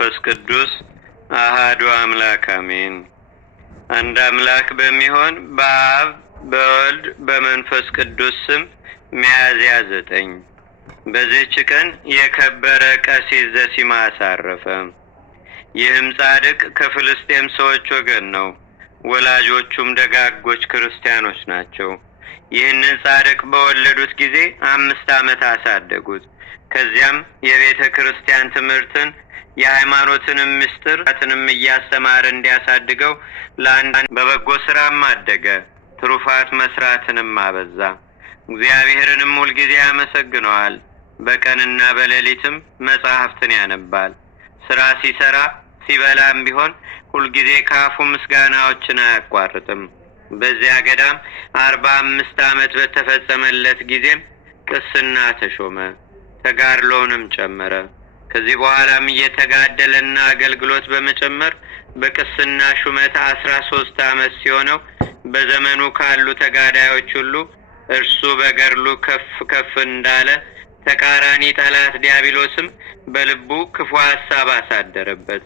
መንፈስ ቅዱስ አሐዱ አምላክ አሜን። አንድ አምላክ በሚሆን በአብ በወልድ በመንፈስ ቅዱስ ስም ሚያዝያ 9 በዚህች ቀን የከበረ ቀሲስ ዘሲማስ አረፈ። ይህም ጻድቅ ከፍልስጤም ሰዎች ወገን ነው። ወላጆቹም ደጋጎች ክርስቲያኖች ናቸው። ይህንን ጻድቅ በወለዱት ጊዜ 5 ዓመት አሳደጉት። ከዚያም የቤተ ክርስቲያን ትምህርትን የሃይማኖትንም ምስጢራትንም እያስተማረ እንዲያሳድገው ለአንዳንድ በበጎ ስራም አደገ። ትሩፋት መስራትንም አበዛ። እግዚአብሔርንም ሁልጊዜ ያመሰግነዋል። በቀንና በሌሊትም መጽሐፍትን ያነባል። ስራ ሲሰራ ሲበላም ቢሆን ሁልጊዜ ካፉ ምስጋናዎችን አያቋርጥም። በዚያ ገዳም 45 ዓመት በተፈጸመለት ጊዜም ቅስና ተሾመ። ተጋድሎውንም ጨመረ። ከዚህ በኋላም እየተጋደለና አገልግሎት በመጨመር በቅስና ሹመት 13 ዓመት ሲሆነው በዘመኑ ካሉ ተጋዳዮች ሁሉ እርሱ በገድሉ ከፍ ከፍ እንዳለ ተቃራኒ ጠላት ዲያብሎስም በልቡ ክፉ ሐሳብ አሳደረበት።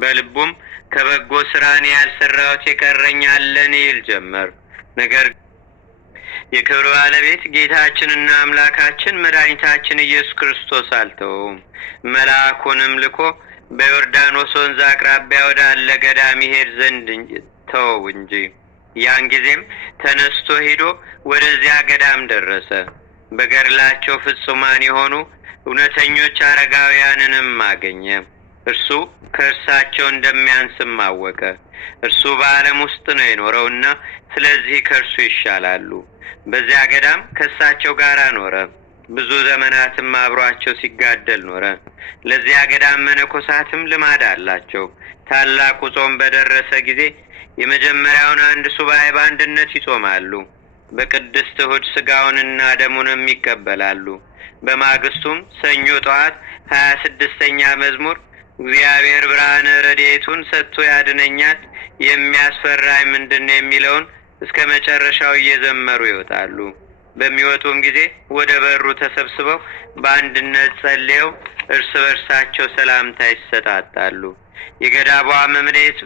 በልቡም ከበጎ ስራን ያልሰራሁት የቀረኝ አለን ይል ጀመር። ነገር የክብር ባለቤት ጌታችንና አምላካችን መድኃኒታችን ኢየሱስ ክርስቶስ አልተወውም። መልአኩንም ልኮ በዮርዳኖስ ወንዝ አቅራቢያ ወዳለ ገዳም ይሄድ ዘንድ ተወው እንጂ። ያን ጊዜም ተነስቶ ሄዶ ወደዚያ ገዳም ደረሰ። በገድላቸው ፍጹማን የሆኑ እውነተኞች አረጋውያንንም አገኘ። እርሱ ከእርሳቸው እንደሚያንስም አወቀ። እርሱ በዓለም ውስጥ ነው የኖረውና ስለዚህ ከእርሱ ይሻላሉ። በዚያ ገዳም ከእሳቸው ጋር ኖረ። ብዙ ዘመናትም አብሯቸው ሲጋደል ኖረ። ለዚያ ገዳም መነኮሳትም ልማድ አላቸው። ታላቁ ጾም በደረሰ ጊዜ የመጀመሪያውን 1 ሱባኤ በአንድነት ይጾማሉ። በቅድስት እሑድ ስጋውንና ደሙንም ይቀበላሉ። በማግስቱም ሰኞ ጠዋት 26ኛ መዝሙር እግዚአብሔር ብርሃነ ረድኤቱን ሰጥቶ ያድነኛል የሚያስፈራኝ ምንድነው የሚለውን እስከ መጨረሻው እየዘመሩ ይወጣሉ። በሚወጡም ጊዜ ወደ በሩ ተሰብስበው በአንድነት ጸልየው እርስ በርሳቸው ሰላምታ ይሰጣጣሉ።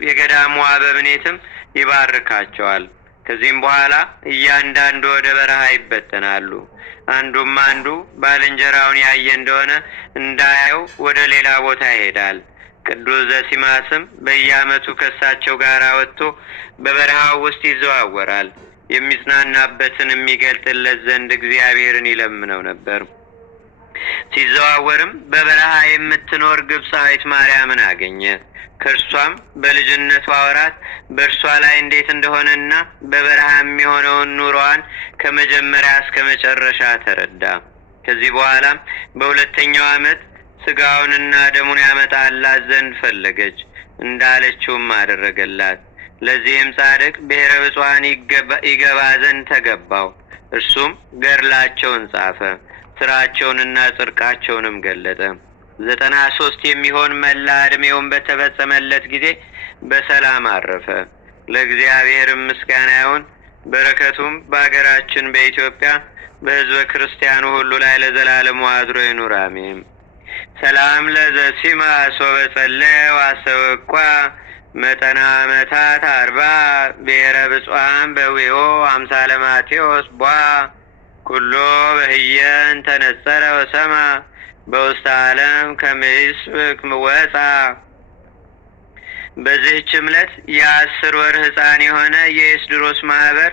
የገዳሙ አበምኔትም ይባርካቸዋል። ከዚህም በኋላ እያንዳንዱ ወደ በረሃ ይበተናሉ። አንዱም አንዱ ባልንጀራውን ያየ እንደሆነ እንዳያየው ወደ ሌላ ቦታ ይሄዳል። ቅዱስ ዘሲማስም በየዓመቱ ከሳቸው ጋር ወጥቶ በበረሃው ውስጥ ይዘዋወራል። የሚጽናናበትን የሚገልጥለት ዘንድ እግዚአብሔርን ይለምነው ነበር። ሲዘዋወርም በበረሃ የምትኖር ግብፃዊት ማርያምን አገኘ። ከእርሷም በልጅነቷ ወራት በእርሷ ላይ እንዴት እንደሆነና በበረሃ የሚሆነውን ኑሮዋን ከመጀመሪያ እስከ መጨረሻ ተረዳ። ከዚህ በኋላም በሁለተኛው ዓመት ስጋውንና ደሙን ያመጣላት ዘንድ ፈለገች። እንዳለችውም አደረገላት። ለዚህም ጻድቅ ብሔረ ብፁዓን ይገባ ዘንድ ተገባው። እርሱም ገድላቸውን ጻፈ። ስራቸውንና ጽድቃቸውንም ገለጠ። 93 የሚሆን መላ ዕድሜውን በተፈጸመለት ጊዜ በሰላም አረፈ። ለእግዚአብሔርም ምስጋና ይሁን። በረከቱም በአገራችን በኢትዮጵያ በሕዝበ ክርስቲያኑ ሁሉ ላይ ለዘላለሙ አድሮ ይኑር አሜን። ሰላም ለዘሲማስ ወበጸለየ ዋሰወኳ መጠና ዓመታት 40 ብሔረ ብፁዓን በዊኦ አምሳለ ማቴዎስ ቧ ኩሎ በህየን ተነጸረ ወሰማ በውስተ ዓለም ከመይስብክ ወፃ። በዚህች ዕለት የ10 ወር ሕፃን የሆነ የኤስድሮስ ማህበር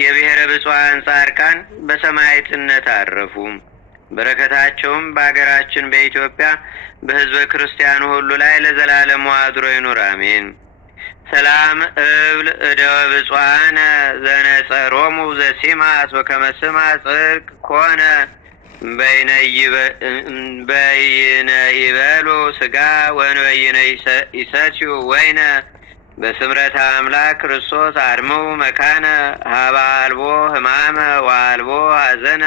የብሔረ ብፁዓን ጻድቃን በሰማዕትነት አረፉ። በረከታቸውም በአገራችን በኢትዮጵያ በሕዝበ ክርስቲያኑ ሁሉ ላይ ለዘላለሙ አድሮ ይኑር አሜን። ሰላም እብል እደወ ብፁዓነ ዘነጸሮሙ ዘሲማስ ወከመ ስማ ጽድቅ ኮነ በይነ ይበሉ ስጋ ወንበይነ ይሰትዩ ወይነ በስምረተ አምላክ ክርስቶስ አድመው መካነ ሀባ አልቦ ህማመ ወአልቦ ሐዘነ።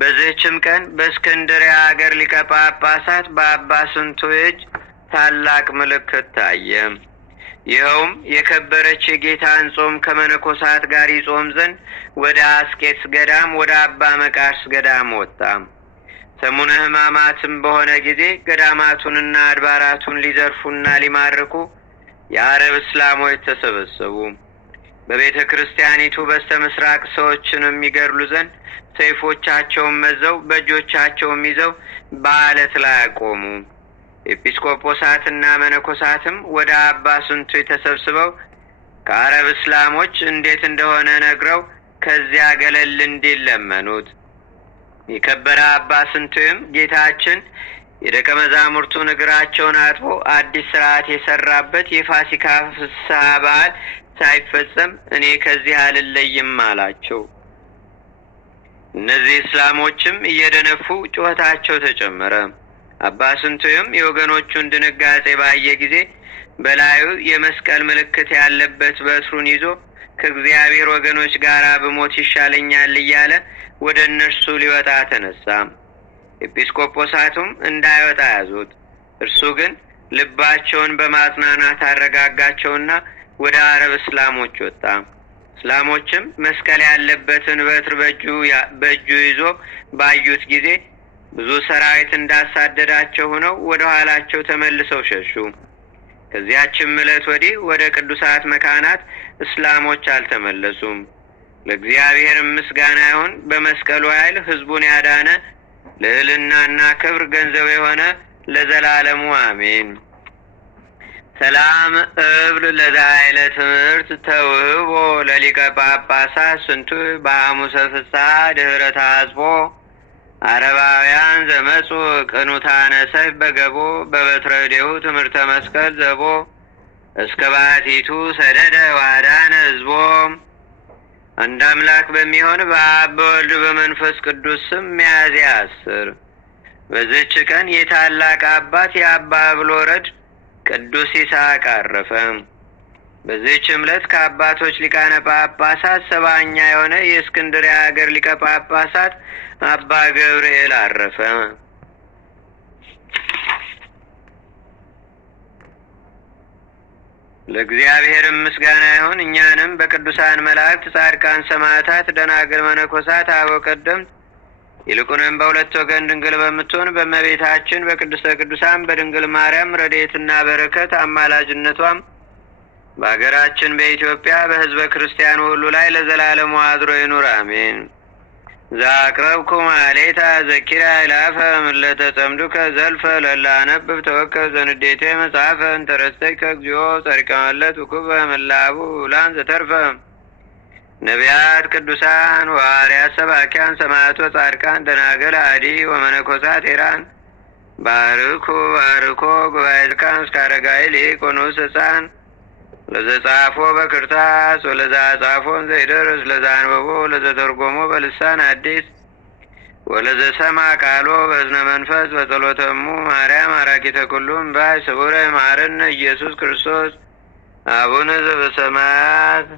በዚህችም ቀን በእስክንድርያ አገር ሊቀ ጳጳሳት በአባ ስንቱ እጅ ታላቅ ምልክት ታየ። ይኸውም የከበረች የጌታን ጾም ከመነኮሳት ጋር ይጾም ዘንድ ወደ አስቄጥስ ገዳም ወደ አባ መቃርስ ገዳም ወጣ። ሰሙነ ሕማማትም በሆነ ጊዜ ገዳማቱንና አድባራቱን ሊዘርፉና ሊማርኩ የአረብ እስላሞች ተሰበሰቡ። በቤተ ክርስቲያኒቱ በስተ ምስራቅ ሰዎችን የሚገድሉ ዘንድ ሰይፎቻቸውን መዘው በእጆቻቸውም ይዘው በዓለት ላይ አቆሙ። ኤጲስቆጶሳትና መነኮሳትም ወደ አባ ስንቱይ ተሰብስበው ከአረብ እስላሞች እንዴት እንደሆነ ነግረው ከዚያ ገለል እንዲል ለመኑት። የከበረ አባ ስንቱይም ጌታችን የደቀ መዛሙርቱን እግራቸውን አጥቦ አዲስ ሥርዓት የሰራበት የፋሲካ ፍስሐ በዓል ሳይፈጸም እኔ ከዚህ አልለይም አላቸው። እነዚህ እስላሞችም እየደነፉ ጩኸታቸው ተጨመረ። አባ ስንቱይም የወገኖቹን ድንጋጼ ባየ ጊዜ በላዩ የመስቀል ምልክት ያለበት በትሩን ይዞ ከእግዚአብሔር ወገኖች ጋር ብሞት ይሻለኛል እያለ ወደ እነርሱ ሊወጣ ተነሳ። ኤጲስቆጶሳቱም እንዳይወጣ ያዙት። እርሱ ግን ልባቸውን በማጽናናት አረጋጋቸውና ወደ አረብ እስላሞች ወጣ። እስላሞችም መስቀል ያለበትን በትር በእጁ ይዞ ባዩት ጊዜ ብዙ ሰራዊት እንዳሳደዳቸው ሆነው ወደ ኋላቸው ተመልሰው ሸሹ። ከዚያችም ዕለት ወዲህ ወደ ቅዱሳት መካናት እስላሞች አልተመለሱም። ለእግዚአብሔር ምስጋና ይሁን። በመስቀሉ ኃይል ሕዝቡን ያዳነ ልዕልናና ክብር ገንዘብ የሆነ ለዘላለሙ አሜን። ሰላም እብል ለዛይለ ትምህርት ተውህቦ ለሊቀ ጳጳሳት ስንቱይ በሐሙሰ ፍስሐ ድኅረ ተሐጽቦ አረባውያን ዘመጹ ቅኑታነ ሰይፍ በገቦ በበትረ እዴሁ ትምህርተ መስቀል ዘቦ እስከ ባሕቲቱ ሰደደ ዋዳነ ሕዝቦ። አንድ አምላክ በሚሆን በአብ በወልድ በመንፈስ ቅዱስ ስም ሚያዝያ 10 በዚች ቀን የታላቅ አባት የአባ አብሎረድ ቅዱስ ይስሐቅ አረፈ። በዚህች ዕለት ከአባቶች ሊቃነ ጳጳሳት 70ኛ የሆነ የእስክንድርያ ሀገር ሊቀ ጳጳሳት አባ ገብርኤል አረፈ። ለእግዚአብሔር ምስጋና ይሁን። እኛንም በቅዱሳን መላእክት፣ ጻድቃን፣ ሰማዕታት፣ ደናግል፣ መነኮሳት፣ አበው ቀደምት ይልቁንም በሁለት ወገን ድንግል በምትሆን በእመቤታችን በቅድስተ ቅዱሳን በድንግል ማርያም ረድኤትና በረከት አማላጅነቷም በአገራችን በኢትዮጵያ በሕዝበ ክርስቲያኑ ሁሉ ላይ ለዘላለሙ አድሮ ይኑር፣ አሜን። ዛቅረብኩ ማሌታ ዘኪራ ይላፈ ምለተ ጸምዱከ ዘልፈ ለላነብብ ተወከብ ዘንዴቴ መጽሐፈ እንተረስተይ ከግዚኦ ጸሪቀመለት ውኩበ መላቡ ውላን ዘተርፈ ነቢያት፣ ቅዱሳን፣ ዋርያት፣ ሰባኪያን፣ ሰማዕቶ፣ ጻድቃን፣ ደናገል፣ አዲ ወመነኮሳት ሄራን ባርኩ ባርኮ ጉባኤ ዝካን እስከ አረጋዊ ሊቅ ወንዑስ ሕፃን ለዘጻፎ በክርታስ ወለዛ ጻፎን ዘይደርስ ለዛ አንበቦ ለዘተርጎሞ በልሳን አዲስ ወለዘሰማ ቃሎ በእዝነ መንፈስ በጸሎተሙ ማርያም አራቂተ ኩሉም ባይ ስቡረ ይማረነ ኢየሱስ ክርስቶስ አቡነ ዘበሰማያት